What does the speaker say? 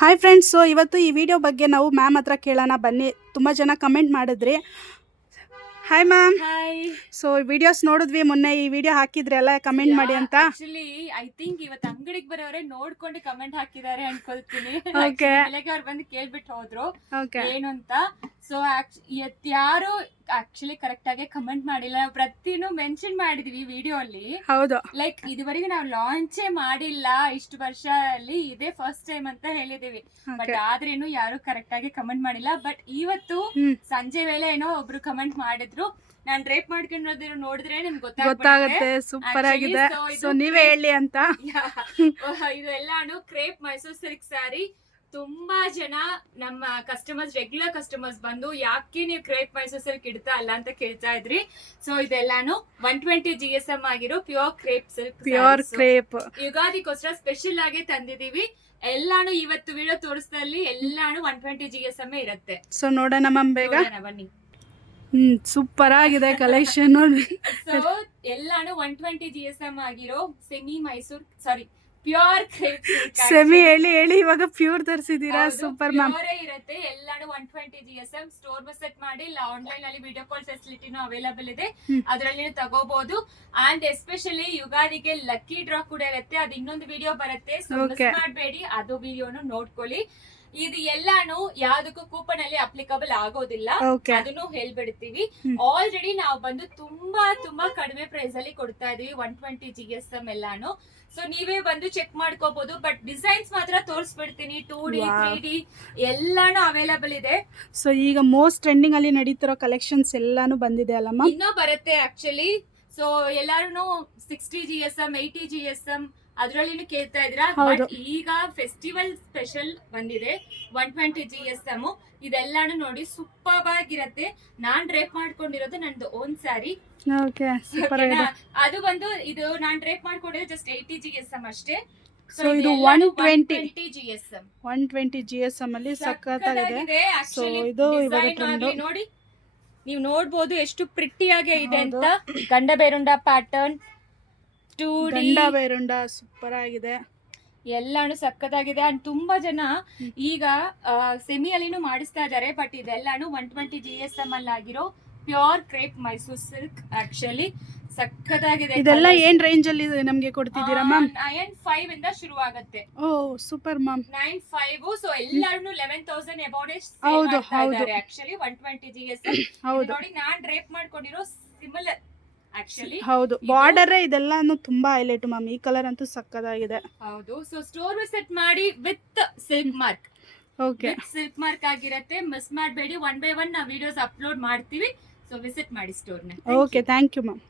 Hi friends, so ಇವತ್ತು ಈ video ಬಗ್ಗೆ ನಾವು ಮ್ಯಾಮ್ ಹತ್ರ ಕೇಳೋಣ ಬನ್ನಿ. ತುಂಬ ಜನ ಕಮೆಂಟ್ ಮಾಡಿದ್ರಿ. Hi ma'am. Hi. So videos ನೋಡಿದ್ವಿ, ಮೊನ್ನೆ ಈ ವಿಡಿಯೋ ಹಾಕಿದ್ರಿ ಅಲ್ಲ, ಕಮೆಂಟ್ ಮಾಡಿ ಅಂತ. ಆಕ್ಚುಲಿ ಐ ಥಿಂಕ್ ಇವತ್ತು ಅಂಗಡಿಗೆ ಬರೋರೆ ನೋಡ್ಕೊಂಡು ಕಮೆಂಟ್ ಹಾಕಿದ್ದಾರೆ ಅನ್ಕೊಳ್ತೀನಿ. ಓಕೆ. ಬೆಳಗ್ಗೆ ಅವ್ರು ಬಂದು ಕೇಳ್ಬಿಟ್ಟು ಹೋದ್ರು ಓಕೆ. ಏನು ಅಂತ. ಸೊ ಯಾರು ಆಕ್ಚುಲಿ ಕರೆಕ್ಟ್ ಆಗಿ ಕಮೆಂಟ್ ಮಾಡಿಲ್ಲ. ನಾವು ಪ್ರತಿನೂ ಮೆನ್ಷನ್ ಮಾಡಿದ್ವಿ ವಿಡಿಯೋ ಅಲ್ಲಿ. ಹೌದು. ಲೈಕ್ ಇದುವರೆಗೂ ನಾವು ಲಾಂಚೇ ಮಾಡಿಲ್ಲ ಇಷ್ಟು ವರ್ಷ ಅಲ್ಲಿ, ಇದೇ ಫಸ್ಟ್ ಟೈಮ್ ಅಂತ ಹೇಳಿದೀವಿ. ಬಟ್ ಆದ್ರೇನು ಯಾರು ಕರೆಕ್ಟ್ ಆಗಿ ಕಮೆಂಟ್ ಮಾಡಿಲ್ಲ. ಬಟ್ ಇವತ್ತು ಸಂಜೆ ವೇಳೆ ಏನೋ ಒಬ್ರು ಕಮೆಂಟ್ ಮಾಡಿದ್ರು. ನಾನ್ ರೇಪ್ ಮಾಡ್ಕೊಂಡಿರೋದು ನೋಡಿದ್ರೆ ನಿಮ್ಗೆ ಗೊತ್ತಾಗುತ್ತೆ. ಸೂಪರ್ ಆಗಿದೆ. ಸೊ ನೀವೇ ಹೇಳಿ ಅಂತ. ಇದು ಎಲ್ಲಾನು ಕ್ರೇಪ್ ಮೈಸೂರ್ ಸಿಲ್ಕ್ ಸ್ಯಾರಿ. ತುಂಬಾ ಜನ ನಮ್ಮ ಕಸ್ಟಮರ್ಸ್, ರೆಗ್ಯುಲರ್ ಕಸ್ಟಮರ್ಸ್ ಬಂದು ಯಾಕೆ ನೀವು ಕ್ರೇಪ್ ಮೈಸೂರ್ ಸಿಲ್ಕ್ ಇಡ್ತಾ ಅಲ್ಲ ಅಂತ ಕೇಳ್ತಾ ಇದ್ರಿ. ಸೊ ಇದೆಲ್ಲಾನು 120 GSM ಆಗಿರೋ pure crepe silk. Pure crepe ಯುಗಾದಿಗೋಸ್ಕರ ಸ್ಪೆಷಲ್ ಆಗಿ ತಂದಿದೀವಿ. ಎಲ್ಲಾನು ಇವತ್ತು ವಿಡಿಯೋ ತೋರಿಸ್ದಲ್ಲಿ ಎಲ್ಲಾನು 120 GSM ಇರುತ್ತೆ. ಸೊ ನೋಡೋಣ ಮ್ಯಾಮ್, ಬೇಗ ಬನ್ನಿ. ಸೂಪರ್ ಆಗಿದೆ ಕಲೆಕ್ಷನ್. ಸೊ ಎಲ್ಲಾನು 120 GSM ಆಗಿರೋ ಸೆಮಿ ಮೈಸೂರ್, ಸಾರಿ ಪ್ಯೂರ್ ಕ್ರೇಪ್ ಸಿಲ್ಕ್. ಸೆಮಿ ಹೇಳಿ ಇವಾಗ ಪ್ಯೂರ್ ತರಿಸಿದೀರಾ. Super ma'am. ಇರುತ್ತೆ. ಎಲ್ಲಾನು 120 GSM. ಸ್ಟೋರ್ ವಿಸಿಟ್ ಮಾಡಿ, ಇಲ್ಲ ಆನ್ಲೈನ್ ಅಲ್ಲಿ ವಿಡಿಯೋ ಕಾಲ್ ಫೆಸಿಲಿಟಿನೂ ಅವೈಲಬಲ್ ಇದೆ, ಅದರಲ್ಲಿ ತಗೋಬಹುದು. ಅಂಡ್ ಎಸ್ಪೆಷಲಿ ಯುಗಾದಿಗೆ ಲಕ್ಕಿ ಡ್ರಾ ಕೂಡ ಇರುತ್ತೆ. ಅದು ಇನ್ನೊಂದು ವಿಡಿಯೋ ಬರುತ್ತೆ, ಸೊ ಮಿಸ್ ಮಾಡಬೇಡಿ. ಅದು ವಿಡಿಯೋನು ನೋಡ್ಕೊಳ್ಳಿ. ಇದು ಎಲ್ಲಾನು ಯಾವ್ದಕ್ಕೂ ಕೂಪನ್ ಅಲ್ಲಿ ಅಪ್ಲಿಕಬಲ್ ಆಗೋದಿಲ್ಲ, ಅದನ್ನು ಹೇಳ್ಬಿಡ್ತೀವಿ. ಆಲ್ರೆಡಿ ನಾವು ಬಂದು ತುಂಬಾ ಕಡಿಮೆ ಪ್ರೈಸ್ ಅಲ್ಲಿ ಕೊಡ್ತಾ ಇದೀವಿ 120 GSM ಎಲ್ಲಾನು. ಸೊ ನೀವೇ ಬಂದು ಚೆಕ್ ಮಾಡ್ಕೋಬಹುದು. ಬಟ್ ಡಿಸೈನ್ಸ್ ಮಾತ್ರ ತೋರಿಸ್ಬಿಡ್ತೀನಿ. 2D 3D ಎಲ್ಲಾನು ಅವೈಲಬಲ್ ಇದೆ. ಸೊ ಈಗ ಮೋಸ್ಟ್ ಟ್ರೆಂಡಿಂಗ್ ಅಲ್ಲಿ ನಡೀತಿರೋ ಕಲೆಕ್ಷನ್ಸ್ ಎಲ್ಲಾನು ಬಂದಿದೆ ಅಲ್ಲಮ್ಮ. ಇನ್ನೂ ಬರುತ್ತೆ ಆಕ್ಚುಲಿ. ಸೊ ಎಲ್ಲಾರು 60 GSM 80 GSM ಅದ್ರಲ್ಲಿ ಕೇಳ್ತಾ ಇದ್ರ. ಬಟ್ ಈಗ ಫೆಸ್ಟಿವಲ್ ಸ್ಪೆಷಲ್ ಬಂದಿದೆ 120 GSM. ಇದೆಲ್ಲಾನು ನೋಡಿ ಸೂಪರ್ ಆಗಿರತ್ತೆ. ನಾನ್ ಡ್ರೇಪ್ ಮಾಡ್ಕೊಂಡಿರೋದು ನಂದು ಓನ್ ಸ್ಯಾರಿ. ಅದು ಬಂದು ಇದು ನಾನ್ ಡ್ರೇಪ್ ಮಾಡ್ಕೊಂಡಿರೋದು ಜಸ್ಟ್ 80 GSM ಅಷ್ಟೇ. ಸೊ ಇದು 120 GSM 120 GSM ಅಲ್ಲಿ ಸಕ್ಕತ್ತಾಗಿದೆ. ಸೊ ಇದು ಇವಾಗ ಟ್ರೆಂಡ್ ನೋಡಿ, ನೀವು ನೋಡ್ಬೋದು ಎಷ್ಟು ಪ್ರಿಟಿ ಆಗಿ ಇದೆ ಅಂತ. ಗಂಡ ಬೇರುಂಡ ಪ್ಯಾಟರ್ನ್, 2D ಗಂಡ ಬೇರುಂಡ ಸೂಪರ್ ಆಗಿದೆ. ಎಲ್ಲಾನು ಸಕ್ಕತ್ತಾಗಿದೆ. ಅಂಡ್ ತುಂಬಾ ಜನ ಈಗ ಸೆಮಿ ಅಲ್ಲಿನೂ ಮಾಡಿಸ್ತಾ ಇದಾರೆ. ಬಟ್ ಇದೆಲ್ಲಾನು 120 GSM ಅಲ್ಲಿ ಆಗಿರೋ pure crepe Mysore silk. Actually ಸಕ್ಕತ್ತಾಗಿದೆ. ಇದೆಲ್ಲ ಏನ್ ರೇಂಜ್ ಅಲ್ಲಿ ನಮ್ಗೆ ಕೊಡ್ತಿದ್ದೀರಾ ಮ್ಯಾಮ್? 9,500 ಇಂದ ಶುರು ಆಗುತ್ತೆ. ಓ ಸೂಪರ್ ಮ್ಯಾಮ್. 9,500. ಸೊ ಎಲ್ಲಾನು 11,000 ಅಬೌಟ್ ಆಕ್ಚುಲಿ 120 GSM. ನೋಡಿ ನಾನ್ ಡ್ರೇಪ್ ಮಾಡ್ಕೊಂಡಿರೋ ಸಿಮಿಲರ್ ಆಕ್ಚುಲಿ. ಹೌದು, ಬಾರ್ಡರ್ ಇದೆಲ್ಲಾನು ತುಂಬಾ ಹೈಲೈಟ್ ಮ್ಯಾಮ್. ಈ ಕಲರ್ ಅಂತೂ ಸಕ್ಕತ್ತಾಗಿದೆ. ಹೌದು. ಸೊ ಸ್ಟೋರ್ ವಿಸಿಟ್ ಮಾಡಿ with silk mark. Okay, silk mark ಆಗಿರತ್ತೆ. ಮಿಸ್ ಮಾಡಬೇಡಿ. 1 by 1 ನಾವು ವಿಡಿಯೋಸ್ ಅಪ್ಲೋಡ್ ಮಾಡ್ತೀವಿ. ಸೊ ವಿಸಿಟ್ ಮಾಡಿ ಸ್ಟೋರ್ನ. Okay, thank you ma'am.